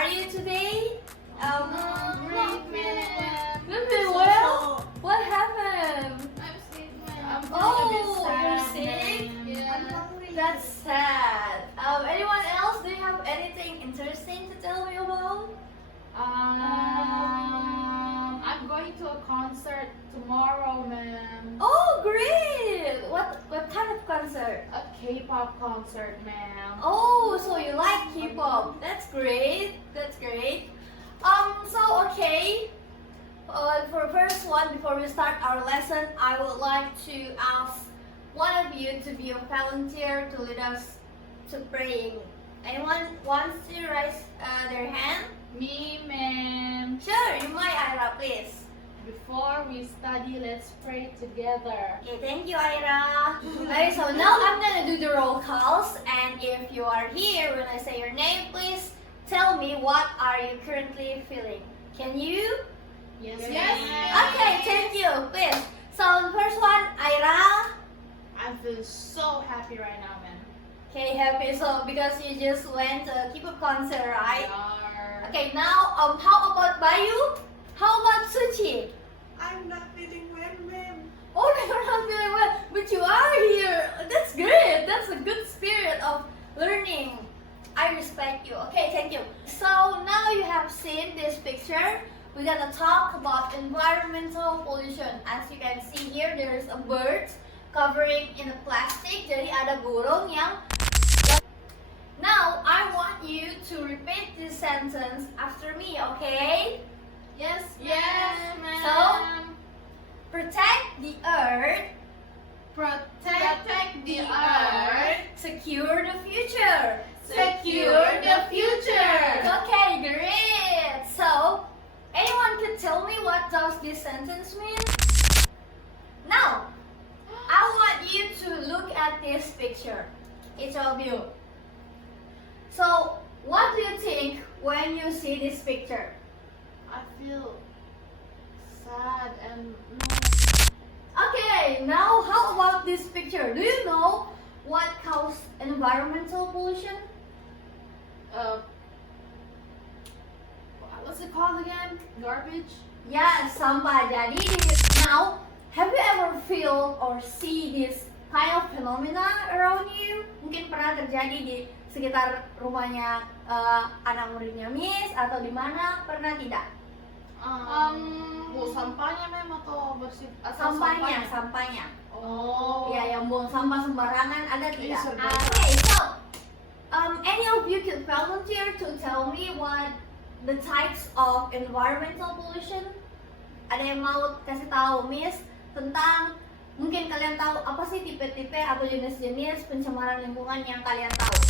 are you today? Great, ma'am. Doing well? What happened? I'm sick, ma'am. Oh, you're sick? Yeah. That's sad. Anyone else? Do you have anything interesting to tell me about? I'm going to a concert tomorrow, ma'am. Oh, great! What kind of concert? A K-pop concert, ma'am. Oh, so you like K-pop? That's great. That's great. So okay. For first one, before we start our lesson, I would like to ask one of you to be a volunteer to lead us to praying. Anyone wants to raise their hand? Me, ma'am. Sure, you might, Ira, please. Before we study, let's pray together. Okay, thank you, Ira. Okay, so now I'm gonna do the roll calls, and if you are here when I say your name, please tell me what are you currently feeling. Can you? Yes, Okay, thank you. Please. So the first one, Ira. I feel so happy right now, ma'am. Okay, happy. So because you just went to a K-pop concert, right? Are- Okay, now how about Bayu? How about Suchi? I'm not feeling well, ma'am. Oh, you're not feeling well, but you are here. That's great. That's a good spirit of learning. I respect you. Okay, thank you. So now you have seen this picture. We're gonna talk about environmental pollution. As you can see here, there is a bird covering in a plastic. Jadi ada burung yang. Now I want you to repeat this sentence after me, okay? Yes, ma'am. So? Protect the earth, Protect the earth. secure the future. Secure the future. Okay, great. So, anyone can tell me what does this sentence mean? Now, I want you to look at this picture, each of you. So, what do you think when you see this picture? I feel sad and Okay, now how about this picture? Do you know what causes environmental pollution? what's it called again? Garbage? Ya, sampah. Jadi, now, have you ever feel or see this kind of phenomena around you? Mungkin pernah terjadi di sekitar rumahnya anak muridnya Miss atau di mana? Pernah tidak? Sampahnya mem atau bersih atau Sampahnya. Oh. Ya, yang buang sampah sembarangan ada Iya, tidak? serba. Okay, so any of you can volunteer to tell me what the types of environmental pollution? Ada yang mau kasih tahu Miss tentang mungkin kalian tahu apa sih tipe-tipe atau jenis-jenis pencemaran lingkungan yang kalian tahu?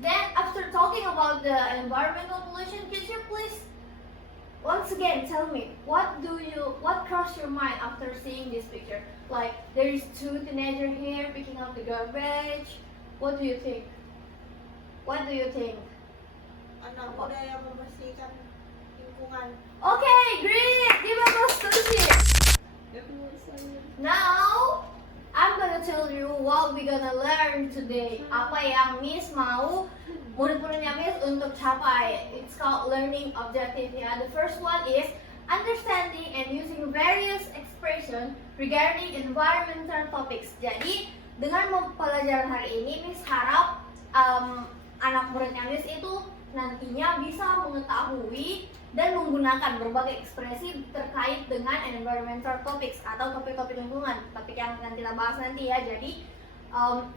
Then after talking about the environmental pollution, could you please once again tell me what crossed your mind after seeing this picture? Like there is two teenagers here picking up the garbage. What do you think? What do you think? Anak muda yang membersihkan lingkungan. Okay, great. Give us a sushi. Now, I'm gonna tell you what we're gonna learn today. Apa yang Miss mau murid-muridnya Miss untuk capai. It's called learning objective ya. The first one is understanding and using various expression regarding environmental topics. Jadi, dengan pelajaran hari ini Miss harap anak muridnya Miss itu nantinya bisa mengetahui dan menggunakan berbagai ekspresi terkait dengan environmental topics atau topik-topik lingkungan, topik yang akan kita bahas nanti ya. Jadi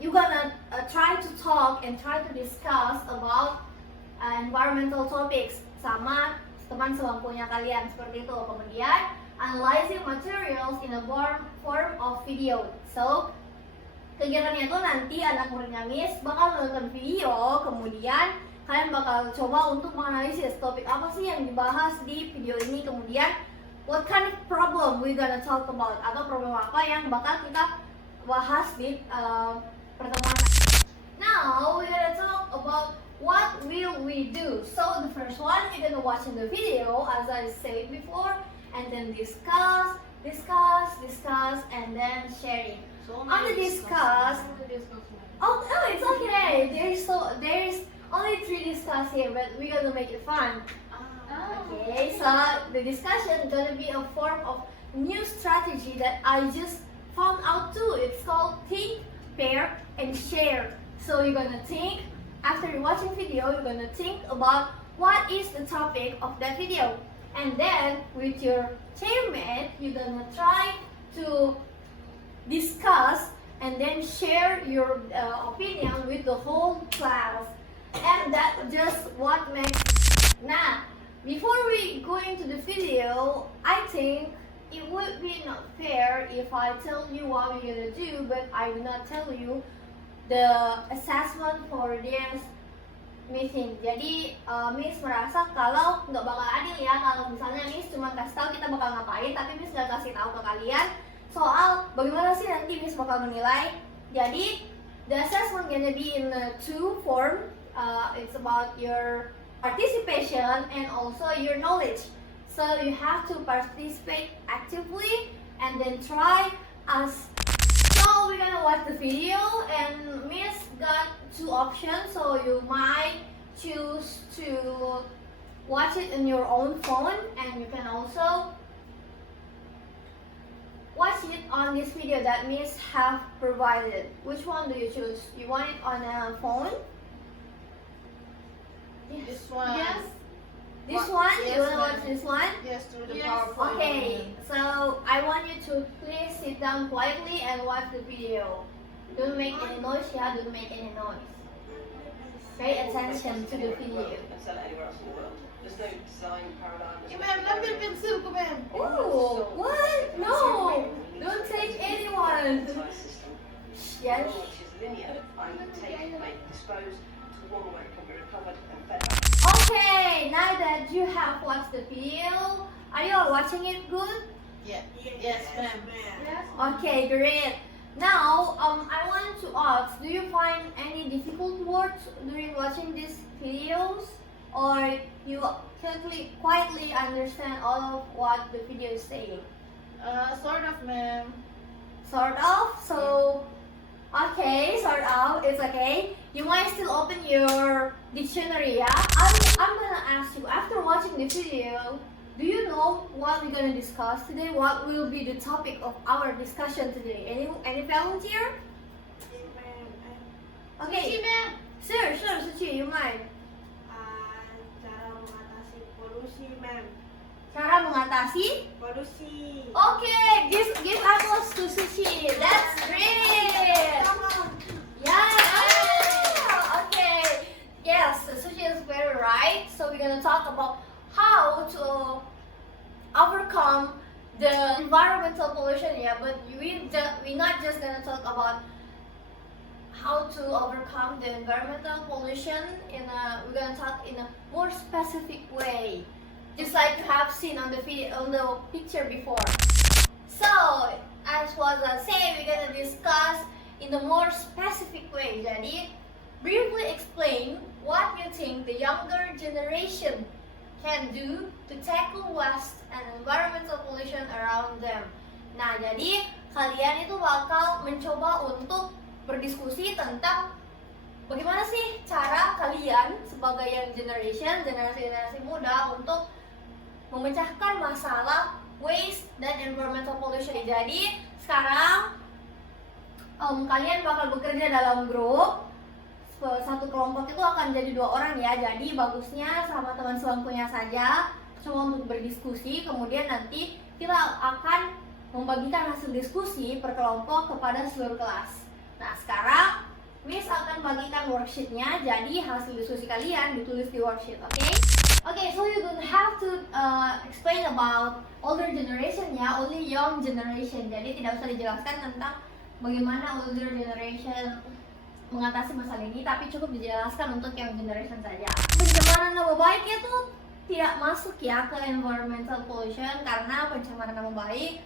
you gonna try to talk and try to discuss about environmental topics sama teman sebangkunya kalian seperti itu. Kemudian analyzing materials in a form of video. So kegiatannya itu nanti anak muridnya Miss bakal nonton video, kemudian kalian bakal coba untuk menganalisis topik apa sih yang dibahas di video ini, kemudian what kind of problem we gonna talk about atau problem apa yang bakal kita bahas di pertemuan. Now we gonna talk about what will we do. So the first one we're gonna watch in the video as I said before, and then discuss, and then sharing. On the discuss. Oh no, it's okay. There is only three discuss here, but we're gonna make it fun. Ah. Okay, so the discussion gonna be a form of new strategy that I just found out too. It's called think, pair, and share. So you're gonna think, after watching video, you're gonna think about what is the topic of that video. And then with your chairmate, you're gonna try to discuss and then share your opinion with the whole class. And that just what makes. Now, before we go into the video, I think it would be not fair if I tell you what we're gonna do, but I will not tell you the assessment for this meeting. Jadi Miss merasa kalau nggak bakal adil ya kalau misalnya Miss cuma kasih tahu kita bakal ngapain, tapi Miss nggak kasih tahu ke kalian soal bagaimana sih nanti Miss bakal menilai. Jadi the assessment gonna be in two form. It's about your participation and also your knowledge. So you have to participate actively and then try as. So we're gonna watch the video and Miss got two options, so you might choose to watch it in your own phone and you can also watch it on this video that Miss have provided. Which one do you choose? You want it on a phone? This one. Yes. This one? Yes, You wanna ma'am. watch this one? Yes, through the Yes. PowerPoint. Okay, so I want you to please sit down quietly and watch the video. Don't make any noise, yeah, don't make any noise. Pay attention to the video. And sell it anywhere else in the world. There's no design paradigm. Eh, ma'am, lambil pensil ko, ma'am. Ooh, what? No! Don't take anyone! Yes. Which is linear. I would take, make, dispose to one where it can be recovered and fed back. Okay, now that you have watched the video, are you all watching it good? Yeah. Yes, ma'am. Yes. Okay, great. Now, I want to ask, do you find any difficult words during watching these videos? Or you quietly understand all of what the video is saying? Sort of, ma'am. Sort of. So, okay, sort of. It's okay. You might still open your dictionary, yeah? I'm gonna ask you, after watching the video, do you know what we're gonna discuss today? What will be the topic of our discussion today? Any volunteer? Okay. Suci, ma'am. Sure, Suci, you mind? Cara mengatasi polusi, ma'am. Cara mengatasi? Polusi. Okay, give applause to Suci. That's great. Yeah. Okay. Yes, Suci is very right. So we're gonna talk about how to overcome the environmental pollution. Yeah, but we're not just gonna talk about how to overcome the environmental pollution. We're gonna talk in a more specific way, just like you have seen on the picture before. So, as was saying, we're gonna discuss in a more specific way. Jadi, briefly explain what you think the younger generation can do to tackle waste and environmental pollution around them. Nah, jadi kalian itu bakal mencoba untuk berdiskusi tentang bagaimana sih cara kalian sebagai young generation, generasi muda untuk memecahkan masalah waste dan environmental pollution. Jadi sekarang kalian bakal bekerja dalam grup. Satu kelompok itu akan jadi 2 orang ya. Jadi bagusnya sama teman sebangkunya saja coba untuk berdiskusi. Kemudian nanti kita akan membagikan hasil diskusi per kelompok kepada seluruh kelas. Nah, sekarang Miss akan bagikan worksheetnya. Jadi hasil diskusi kalian ditulis di worksheet, oke? Okay, so you don't have to explain about older generation ya, only young generation. Jadi tidak usah dijelaskan tentang bagaimana older generation mengatasi masalah ini, tapi cukup dijelaskan untuk young generation saja. Pencemaran nama baik itu tidak masuk ya ke environmental pollution, karena pencemaran nama baik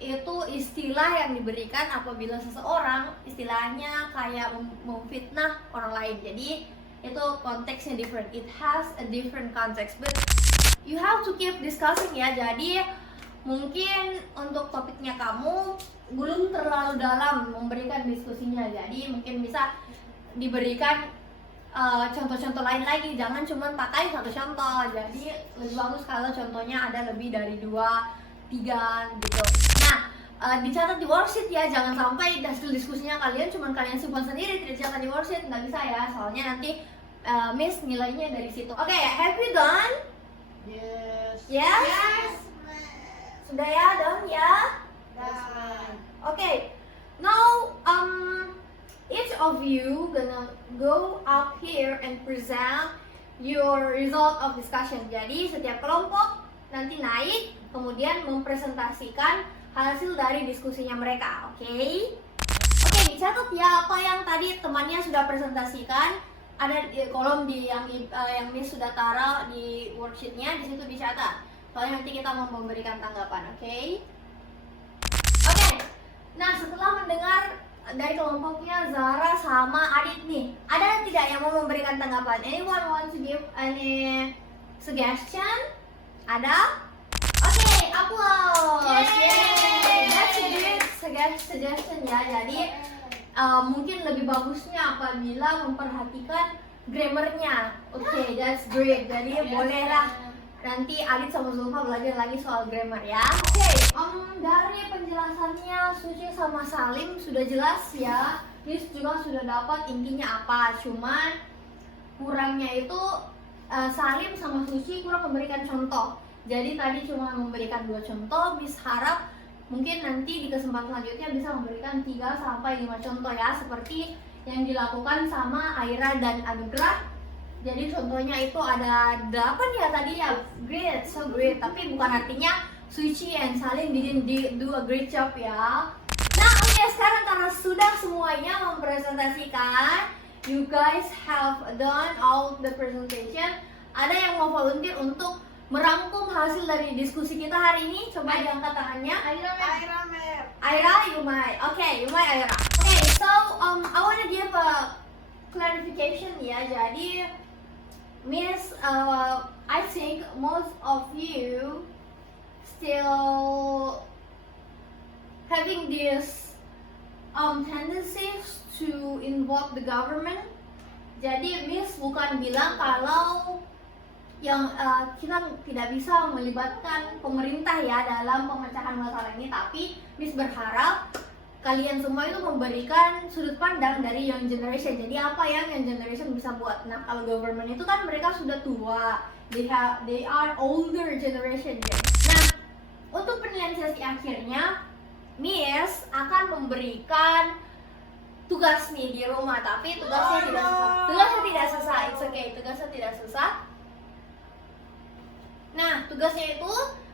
itu istilah yang diberikan apabila seseorang istilahnya kayak memfitnah orang lain. Jadi itu konteksnya different, it has a different context, but you have to keep discussing ya. Jadi mungkin untuk topiknya kamu belum terlalu dalam memberikan diskusinya, jadi mungkin bisa diberikan contoh-contoh lain lagi, jangan cuma pakai satu contoh. Jadi lebih bagus kalau contohnya ada lebih dari 2, 3 gitu. Nah, dicatat di worksheet ya, jangan sampai hasil diskusinya kalian cuma kalian simpan sendiri, tidak dicatat di worksheet, nggak bisa ya, soalnya nanti Miss nilainya dari situ. Oke, have you done? Yes. Yes? Sudah ya, done ya? Okay, now each of you gonna go up here and present your result of discussion. Jadi setiap kelompok nanti naik, kemudian mempresentasikan hasil dari diskusinya mereka. Oke, dicatat ya apa yang tadi temannya sudah presentasikan. Ada di kolom yang Miss sudah taruh di worksheetnya, di situ dicatat. Soalnya nanti kita mau memberikan tanggapan. Oke. Nah, setelah mendengar dari kelompoknya Zara sama Adit nih, ada tidak yang mau memberikan tanggapan? Anyone want to give any suggestion? Ada? Oke, applause. Yay! That's a good suggestion ya. Jadi mungkin lebih bagusnya apabila memperhatikan grammarnya. Oke, that's great. Jadi bolehlah nanti Adit sama Zulfa belajar lagi soal grammar ya. Oke, dari penjelasannya Suci sama Salim sudah jelas ya. Miss juga sudah dapat intinya apa. Cuman kurangnya itu Salim sama Suci kurang memberikan contoh. Jadi tadi cuma memberikan 2 contoh. Miss harap mungkin nanti di kesempatan selanjutnya bisa memberikan 3 sampai 5 contoh ya, seperti yang dilakukan sama Aira dan Anugrah. Jadi contohnya itu ada 8 ya tadi ya. Great, so great. Tapi bukan artinya Suci and Salim didn't do a great job ya. Nah, oke, sekarang karena sudah semuanya mempresentasikan, you guys have done all the presentation. Ada yang mau volunteer untuk merangkum hasil dari diskusi kita hari ini? Coba diangkat tangannya. Aira ma'am. Aira, you might. Okay, you might Aira. Okay, so I wanna give a clarification ya. Jadi Miss, I think most of you still having this tendencies to involve the government. Jadi Miss bukan bilang kalau yang kita tidak bisa melibatkan pemerintah ya dalam pemecahan masalah ini, tapi Miss berharap kalian semua itu memberikan sudut pandang dari young generation. Jadi apa yang young generation bisa buat? Nah, kalau government itu kan mereka sudah tua, they are older generation ya. Nah, untuk penilaian sesi akhirnya, Miss akan memberikan tugas nih di rumah, tapi tugasnya tidak susah. Tugasnya tidak susah, it's okay. Tugasnya tidak susah. Nah, tugasnya itu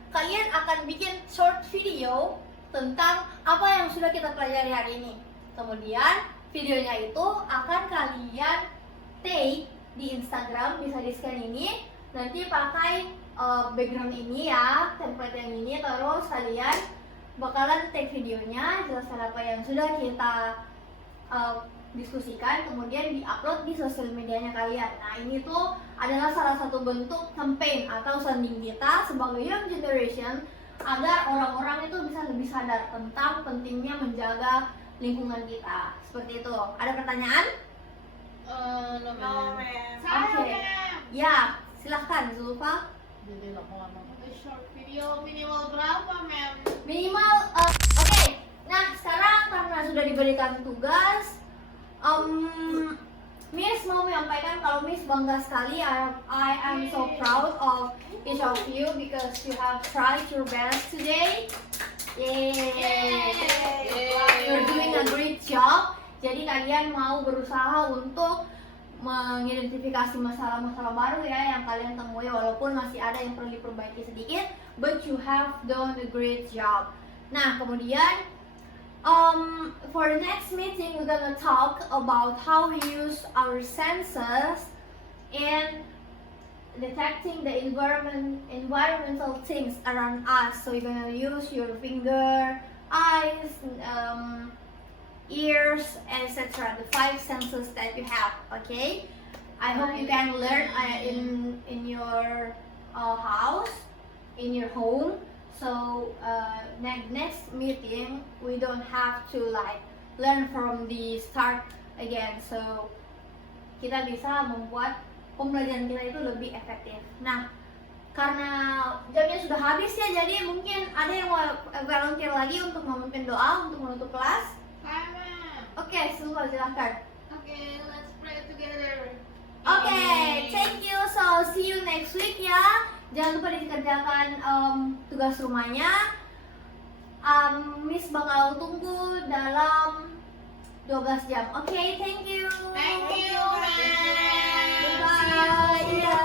kalian akan bikin short video tentang apa yang sudah kita pelajari hari ini. Kemudian videonya itu akan kalian take di Instagram, bisa di scan ini. Nanti pakai background ini ya, template yang ini. Terus kalian bakalan take videonya, jelaskan apa yang sudah kita diskusikan, kemudian diupload di sosial medianya kalian. Nah, ini tuh adalah salah satu bentuk campaign atau sending kita sebagai young generation agar orang-orang itu bisa lebih sadar tentang pentingnya menjaga lingkungan kita. Seperti itu. Ada pertanyaan? No ma'am. Oke. Ya, silahkan Zulfa. Jadi short video minimal berapa, ma'am? Minimal, oke. Nah, sekarang karena sudah diberikan tugas, Miss mau menyampaikan kalau Miss bangga sekali. I am so proud of each of you because you have tried your best today. Yay! You're doing a great job. Jadi kalian mau berusaha untuk mengidentifikasi masalah-masalah baru ya yang kalian temui, walaupun masih ada yang perlu diperbaiki sedikit, but you have done a great job. Nah, kemudian for the next meeting, we're gonna talk about how we use our senses in detecting the environmental things around us. So you're gonna use your finger, eyes, ears, etc. The 5 senses that you have. Okay. I hope you can learn in your house, in your home. So next meeting we don't have to like learn from the start again. So kita bisa membuat pembelajaran kita itu lebih efektif. Nah, karena jamnya sudah habis ya, jadi mungkin ada yang mau volunteer lagi untuk memimpin doa untuk menutup kelas. Hi, ma'am. Oke, silahkan. Okay, let's pray together. Oke, thank you. So see you next week ya. Jangan lupa dikerjakan tugas rumahnya. Miss bakal tunggu dalam 12 jam. Oke, thank you. Thank you, ma'am. Bye. Iya.